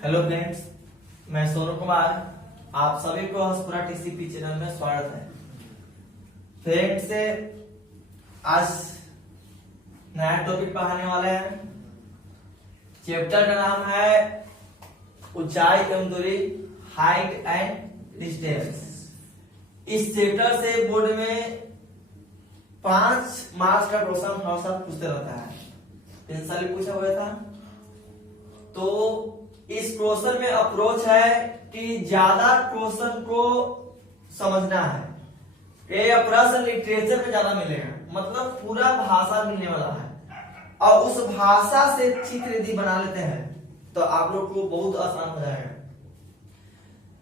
Hello friends, मैं सोनू कुमार। आप सभी को हंसपुरा टीसीपी चैनल में स्वागत है। फ्रेंड्स, आज नया टॉपिक पढ़ाने वाले हैं। चैप्टर का नाम है ऊंचाई एवं दूरी, हाइट एंड डिस्टेंस। इस चैप्टर से बोर्ड में 5 मार्क्स का क्वेश्चन हमेशा पूछते रहता है। 3 साल पूछा हुआ था। तो इस क्वेश्चन में अप्रोच है कि ज्यादा क्वेश्चन को समझना है। ये प्रश्न लिटरेचर में ज्यादा मिलेगा, मतलब पूरा भाषा मिलने वाला है और उस भाषा से चित्र यदि बना लेते हैं तो आप लोग को बहुत आसान हो जाएगा।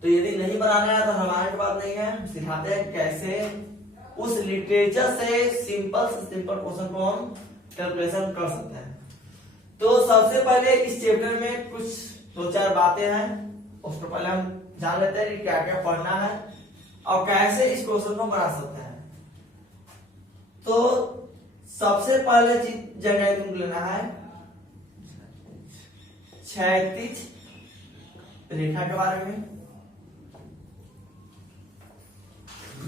तो यदि नहीं बनाना है तो हमारे बात नहीं है, हम सिखाते हैं कैसे उस लिटरेचर से सिंपल क्वेश्चन को हम कैलकुलेशन कर सकते हैं। तो सबसे पहले इस चैप्टर में कुछ 2-4 बातें हैं, उसको पहले हम जान लेते हैं कि क्या क्या पढ़ना है और कैसे इस क्वेश्चन को बना सकते हैं। तो सबसे पहले चीज जगह तुमको लेना है क्षैतिज रेखा के बारे में,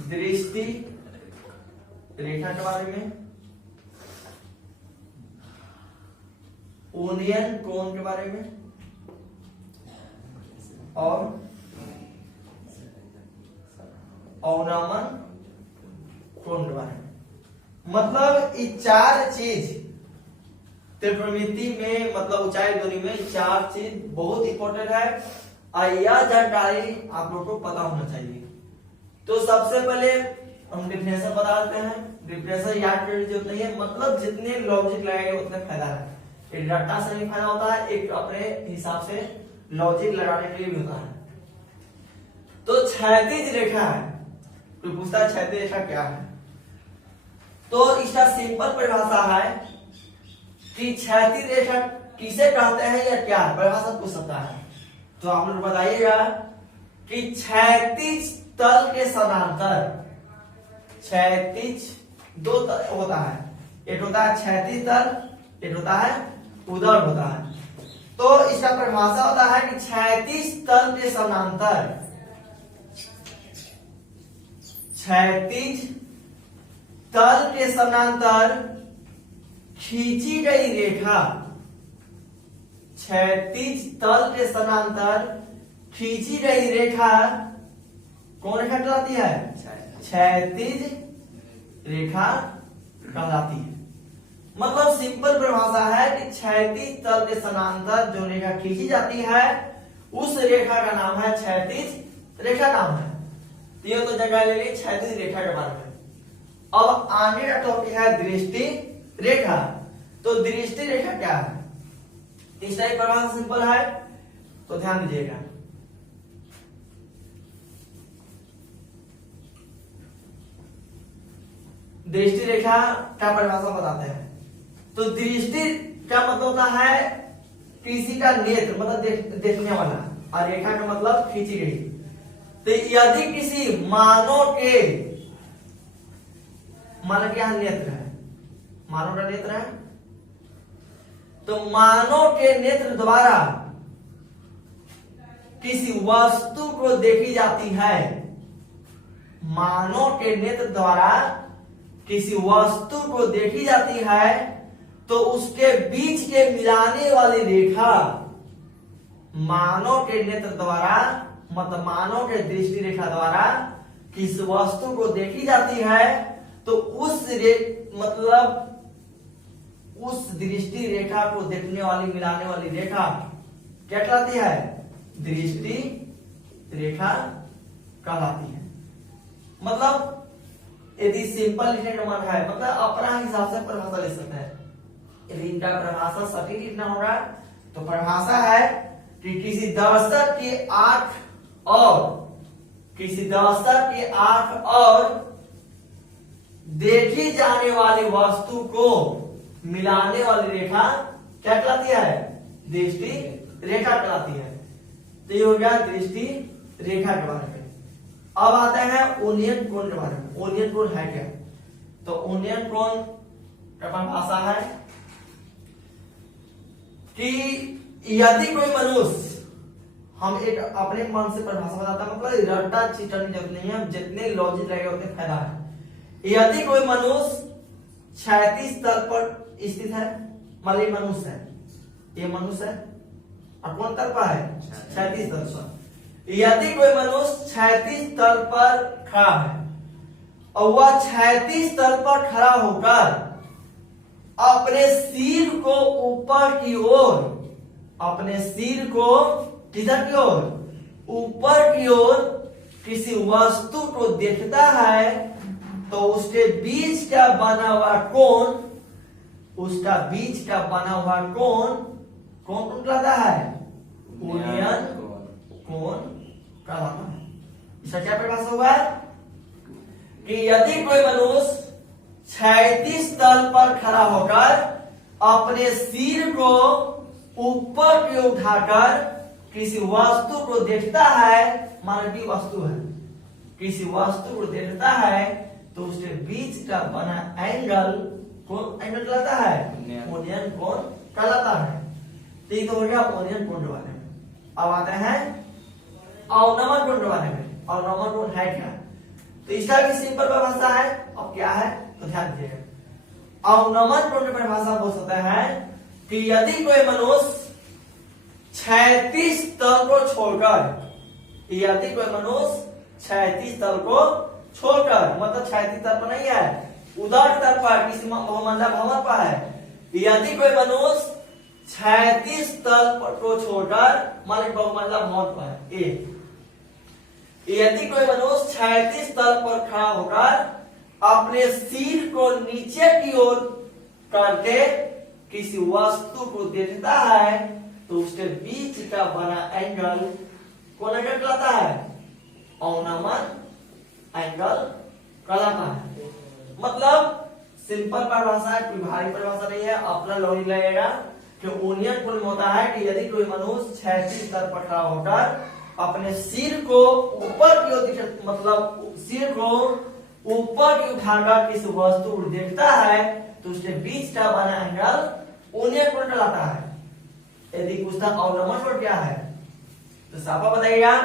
दृष्टि रेखा के बारे में, ओनियन कोण के बारे में और अवनमन कोण के बारे में। मतलब ये 4 चीज त्रिकोणमिति में, मतलब ऊंचाई दूरी में 4 चीज बहुत इंपॉर्टेंट है और यह जानकारी आप लोग को पता होना चाहिए। तो सबसे पहले हम डिफिनेशन बता देते हैं। डिफिनेशन याद करने की जरूरत नहीं है, मतलब जितने लॉजिक लगाएंगे उतने फायदा है। एक रट्टा से नहीं फायदा होता है, एक अपने हिसाब से लॉजिक लगाने के लिए भी होता है। तो क्षैतिज रेखा है, कोई पूछता है क्षैतिज रेखा क्या है, तो इसका सिंपल परिभाषा है कि क्षैतिज रेखा किसे कहते हैं या क्या परिभाषा पूछ सकता है। तो आप लोग बताइएगा कि क्षैतिज तल के समांतर, क्षैतिज 2 होता है, एक होता है क्षैतिज तल, एक होता है उदर होता है। तो इसका परिभाषा होता है कि क्षैतिज तल के समांतर, क्षैतिज तल के समांतर खींची गई रेखा, क्षैतिज तल के समांतर खींची गई रेखा कौन रेखा कहलाती है? क्षैतिज रेखा कहलाती है। मतलब सिंपल परिभाषा है कि क्षैतिज तल के समांतर जो रेखा खींची जाती है उस रेखा का नाम है क्षैतिज रेखा नाम है। तो ये तो जगह ले ली क्षैतिज रेखा के बारे में। अब आगे का टॉपिक है दृष्टि रेखा। तो दृष्टि रेखा क्या है? इसका परिभाषा सिंपल है, तो ध्यान दीजिएगा। दृष्टि रेखा का परिभाषा बताते हैं। तो दृष्टि का मतलब होता है किसी का नेत्र, मतलब देखने वाला, और रेखा का मतलब खींची गई। तो यदि किसी मानव के, मानव के यहां नेत्र है, मानव का नेत्र है, तो मानव के नेत्र द्वारा किसी वस्तु को देखी जाती है, मानव के नेत्र द्वारा किसी वस्तु को देखी जाती है, तो उसके बीच के मिलाने वाली रेखा मानव के नेत्र द्वारा, मतलब मानव के दृष्टि रेखा द्वारा किस वस्तु को देखी जाती है, तो उस मतलब उस दृष्टि रेखा को देखने वाली, मिलाने वाली रेखा क्या कहलाती है? दृष्टि रेखा कहलाती है। मतलब यदि सिंपल लिखने का मन है, मतलब अपना हिसाब से परिभाषा ले सकते हैं। यदि इनका परिभाषा सटीक लिखना होगा तो परिभाषा है कि किसी दर्शक की आंख और किसी दर्शक की आंख और देखी जाने वाली वस्तु को मिलाने वाली रेखा क्या कहलाती है? दृष्टि रेखा कहलाती है। तो ये हो गया दृष्टि रेखा के बारे में। अब आते हैं ओनियन कोण के बारे में। ओनियन कोण है क्या? तो ओनियन कोण का परिभाषा है कि यदि कोई मनुष्य हम एक अपने मन से परिभाषा बताता है, मतलब रट्टा चीटने जरूरत नहीं है, जितने लॉजिक रहेगा उतने फायदा है। यदि कोई मनुष्य 36 तल पर स्थित है, मान लीजिए मनुष्य है, ये मनुष्य है और कौन तल पर है 36 तल पर। यदि कोई मनुष्य 36 तल पर खड़ा है और वह 36 तल पर खड़ा होकर अपने सिर को ऊपर की ओर, अपने सिर को किधर की ओर, ऊपर की ओर किसी वस्तु को देखता है, तो उसके बीच का बना हुआ कोण, उसका बीच का बना हुआ कोण कौन कहलाता है, उन्नयन कोण कहलाता है। इसका क्या परिभाषा हुआ है कि यदि कोई मनुष्य 36 तल पर खड़ा होकर अपने सिर को ऊपर की ओर उठाकर किसी वस्तु को देखता है, मानवीय वस्तु है, किसी वस्तु को देखता है, तो उसके बीच का बना एंगल कौन एंगल कहलाता है, उन्नयन कोण कहलाता है। तो ये तो हो गया उन्नयन कोण के बारे में। अब आते हैं अवनमन कोण के बारे में। अवनमन कोण है क्या, तो इसका भी सिंपल परिभाषा है। अब क्या है तो ध्यान दीजिएगा। अवनमन कोण की परिभाषा बोल सकते हैं कि यदि कोई मनुष्य 36 तल को छोड़कर, यदि कोई मनुष्य 36 तल को छोड़कर, मतलब 36 तल पर नहीं है, उधर तल पर किसी बहुमंडला भवन पर है, यदि कोई मनुष्य 36 तल को छोड़कर मान लीजिए बहुमंडला भवन पर है, यदि कोई मनुष्य 36 तल पर खड़ा होकर अपने सिर को नीचे की ओर करके किसी वस्तु को देखता है, तो उसके बीच का बना एंगल कौन एंगल कहलाता है, अवनमन एंगल कहलाता है। मतलब सिंपल परिभाषा है, कोई भारी परिभाषा नहीं है, अपना लॉजिक लगेगा कि उन्नयन कोण होता है कि यदि कोई मनुष्य 36 तल पर खड़ा होकर अपने सिर को ऊपर की ओर, मतलब सिर को ऊपर की उठाकर किसी वस्तु को देखता है, तो उसके बीच का बना एंगल उन्नयन कोण कहलाता है। यदि पूछता अवनमन कोण क्या है, तो साफा बताइएगा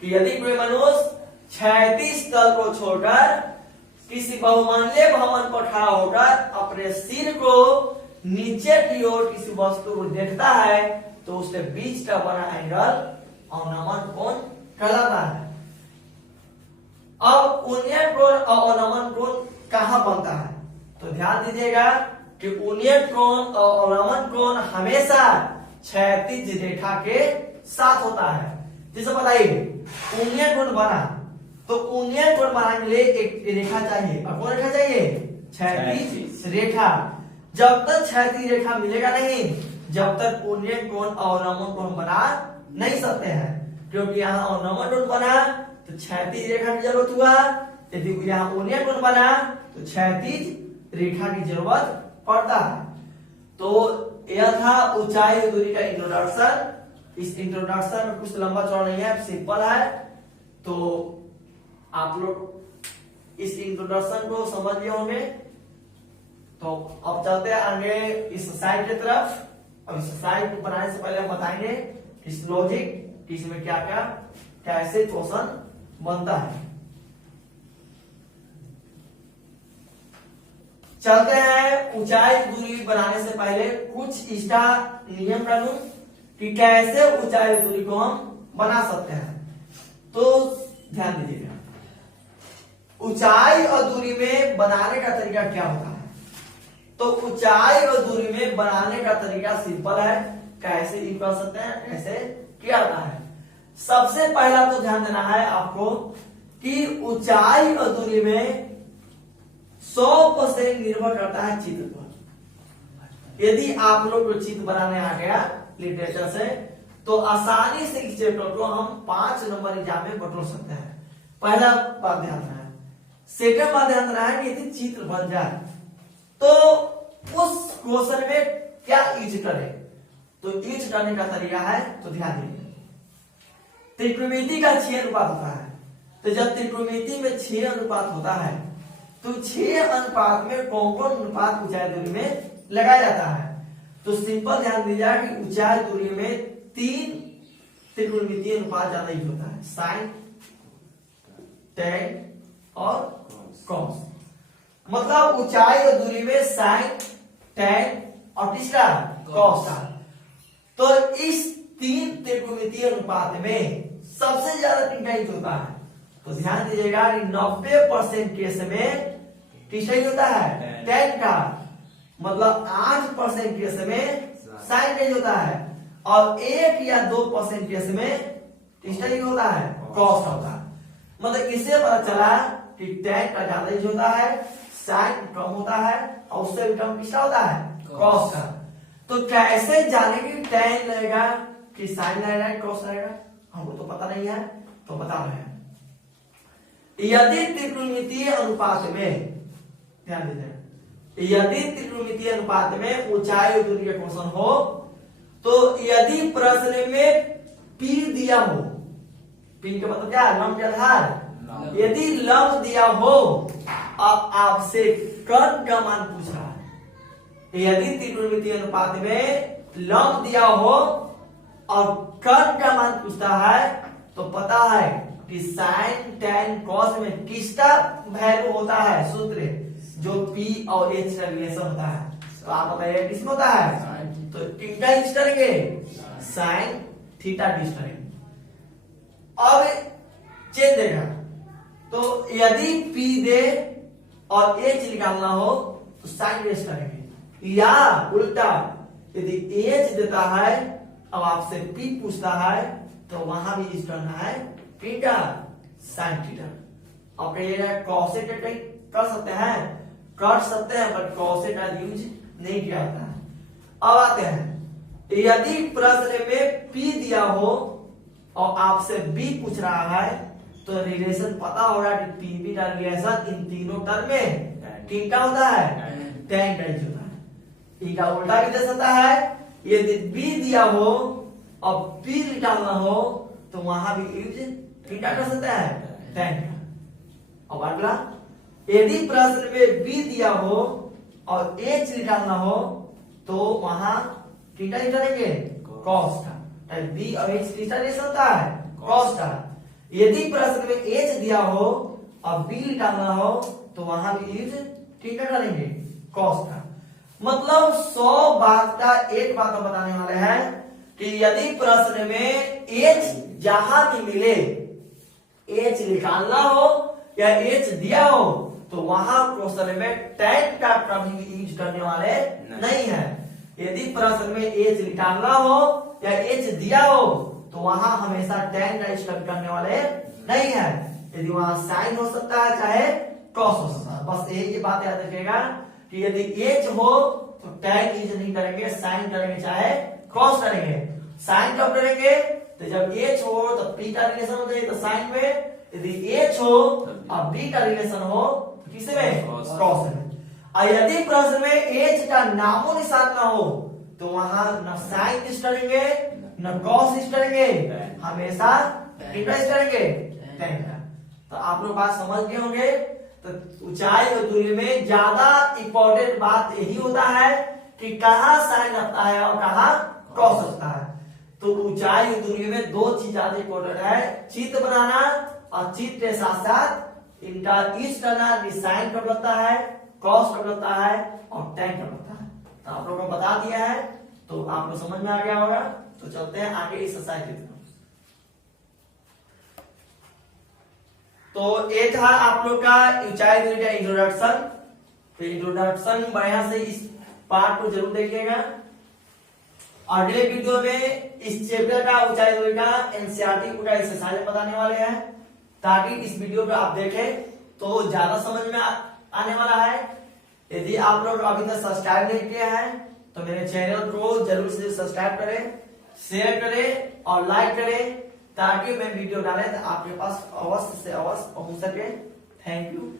कि यदि कोई मनुष्य 36 तल को छोड़कर किसी बहुमंडलीय भवन पर खड़ा होकर अपने सिर को नीचे की ओर किसी वस्तु को देखता है, तो उसके बीच का बना एंगल अवनमन कोण कहलाता है। अब उन्नयन कोण और अवनमन कोण कहां बनता है, तो ध्यान दीजिएगा कि उन्नयन कोण और अवनमन कोण हमेशा क्षैतिज रेखा के साथ होता है। जैसे बताइए उन्नयन कोण बना, तो उन्नयन कोण बनाने के लिए एक रेखा चाहिए, और कौन रेखा चाहिए, क्षैतिज रेखा। जब तक क्षैतिज रेखा मिलेगा नहीं, जब तक उन्नयन कोण और अवनमन कोण बना नहीं सकते हैं, क्योंकि यहाँ अवनमन कोण बना तो क्षैतिज रेखा की जरूरत हुआ, यदि यहाँ उन्नयन कोण बना तो क्षैतिज रेखा की जरूरत पड़ता है। तो यह था ऊंचाई और दूरी का इंट्रोडक्शन। इस इंट्रोडक्शन में कुछ लंबा चौड़ा नहीं है, सिंपल है। तो आप लोग इस इंट्रोडक्शन को समझ लिए होंगे। तो अब चलते हैं आगे इस साइड की तरफ। अब इस साइड को बनाने से पहले हम बताएंगे इस लॉजिक कि इसमें क्या क्या कैसे क्वेश्चन बनता है। चलते हैं ऊंचाई दूरी बनाने से पहले कुछ इसका नियम कानून कि कैसे ऊंचाई दूरी को हम बना सकते हैं। तो ध्यान दीजिएगा, ऊंचाई और दूरी में बनाने का तरीका क्या होता है। तो ऊंचाई और दूरी में बनाने का तरीका सिंपल है, कैसे ये कर सकते हैं, कैसे किया जाता है। सबसे पहला तो ध्यान देना है आपको कि ऊंचाई और दूरी में 100% निर्भर करता है चित्र पर। यदि आप लोग को चित्र बनाने आ गया लिटरेचर से, तो आसानी से इस चैप्टर को हम 5 नंबर एग्जाम में बटोर सकते हैं। पहला बात ध्यान देना है। सेकंड बात ध्यान देना है कि यदि चित्र बन जाए तो उस क्वेश्चन में क्या यूज करें। तो यूज करने का तरीका है, तो ध्यान दीजिए, त्रिकोणमिति का 6 अनुपात होता है। तो जब त्रिकोणमिति में 6 अनुपात होता है, तो 6 अनुपात में कौन कौन अनुपात ऊंचाई दूरी में लगाया जाता है। तो सिंपल ध्यान दीजिए कि ऊंचाई दूरी में 3 त्रिकोणमितीय अनुपात ज्यादा यूज होता है, साइन, टेन और कॉस। मतलब ऊंचाई और दूरी में साइन, टेन और तीसरा कॉस का। तो इस तीन त्रिकोणमितीय अनुपात में सबसे ज्यादा तीसरा यूज होता है। तो ध्यान दीजिएगा 90% केस में तीसरा यूज होता है टेन का, मतलब 8% केस में साइन का यूज होता है, और 1 या 2% केस में तीसरा यूज होता है कॉस का होता है। मतलब इससे पता चला कि टेन का ज्यादा यूज होता है, साइन कम होता है, और उससे भी कम किसका होता है कॉस का। तो कैसे जानेंगे टेन रहेगा कि साइन रहेगा कॉस रहेगा, हमको तो पता नहीं है, तो बता रहे हैं। यदि त्रिकोणमितीय अनुपात में, ध्यान दीजिए, यदि त्रिकोणमितीय अनुपात में ऊंचाई और दूरी का क्वेश्चन हो, तो यदि प्रश्न में P दिया हो, P का मतलब क्या है, लंब के आधार, यदि लंब दिया हो अब आपसे कर्ण का मान पूछ रहा है। यदि त्रिकोणमितीय अनुपात में लंब दिया हो और कर्ण का मान पूछता है, तो पता है कि साइन, टेन, कॉस में किसका वैल्यू होता है, सूत्र जो P और H का रिलेशन होता है। तो आप बताइए किसमें होता है, तो थीटा यूज करेंगे, साइन थीटा यूज करेंगे। अब चेंज देगा, तो यदि P दे और H निकालना हो तो साइन यूज करेंगे, या उल्टा यदि H देता है अब आपसे P पूछता है तो वहां भी यूज करना है थीटा साइन थीटा। अब कहिएगा कॉसेट कर सकते हैं, कर सकते हैं, पर कॉसेट का यूज नहीं किया जाता है। अब आते हैं, यदि प्रश्न में P दिया हो और आपसे B पूछ रहा है, तो रिलेशन पता होगा कि P B का रिलेशन इन तीनों टर्म में थीटा होता है, टेन का यूज होता है। इनका उल्टा भी दे सकता है, यदि B दिया हो और P निकालना हो तो वहां भी यूज थीटा कर सकता है, टेन का। अब अगला, यदि प्रश्न में B दिया हो और H निकालना हो तो वहां थीटा यूज करेंगे कॉस का। B और H किसका रिलेशन होता है, कॉस का। यदि प्रश्न में H दिया हो और B निकालना हो तो वहां भी यूज थीटा करेंगे कॉस का। मतलब 100 बात का एक बात हम बताने वाले हैं कि यदि प्रश्न में H जहां भी मिले, H निकालना हो या H दिया हो, तो वहां क्वेश्चन में टेन का कभी भी यूज करने वाले नहीं है। यदि प्रश्न में H निकालना हो या H दिया हो तो वहां हमेशा टेन का यूज करने वाले नहीं है। यदि वहां साइन हो सकता है चाहे कॉस हो सकता है। बस यही बात याद रखिएगा कि यदि H हो तो टेन यूज नहीं करेंगे, साइन करेंगे चाहे कॉस करेंगे। साइन कब करेंगे, तो जब H हो तो P का रिलेशन हो जाए तो साइन में, यदि H हो और B का रिलेशन हो तो किसे में, कॉस में। और यदि प्रश्न में H का नामो निशान ना हो तो वहां न साइन यूज करेंगे न कॉस यूज करेंगे, हमेशा थीटा यूज करेंगे, टेन का। तो आप लोग बात समझ गए होंगे। तो ऊंचाई और दूरी में ज्यादा इंपॉर्टेंट बात यही होता है कि कहां साइन आता है और कहां कॉस आता है। तो ऊंचाई और दूरी में दो चीज ज्यादा इंपॉर्टेंट है, चित्र बनाना और चित्र के साथ साथ इनका यूज करना। साइन कब लगता है, कॉस कब लगता है और टेन कब लगता है। तो आप लोगों को बता दिया है, तो आपको समझ में आ गया होगा। तो चलते हैं आगे इस एक्सरसाइज की तरफ। तो ये था आप लोग का ऊंचाई दूरी का इंट्रोडक्शन। तो इंट्रोडक्शन बढ़िया से इस पार्ट को जरूर देखिएगा। अगले वीडियो में इस चैप्टर का ऊंचाई दूरी का एनसीईआरटी का एक्सरसाइज बताने वाले हैं, ताकि इस वीडियो को आप देखें तो ज्यादा समझ में आने वाला है। यदि आप लोग अभी तक सब्सक्राइब नहीं किए हैं तो मेरे चैनल को जरूर से सब्सक्राइब करें, शेयर करें और लाइक करें, ताकि मैं वीडियो डालें तो आपके पास अवश्य से अवश्य पहुंच सके। Thank you.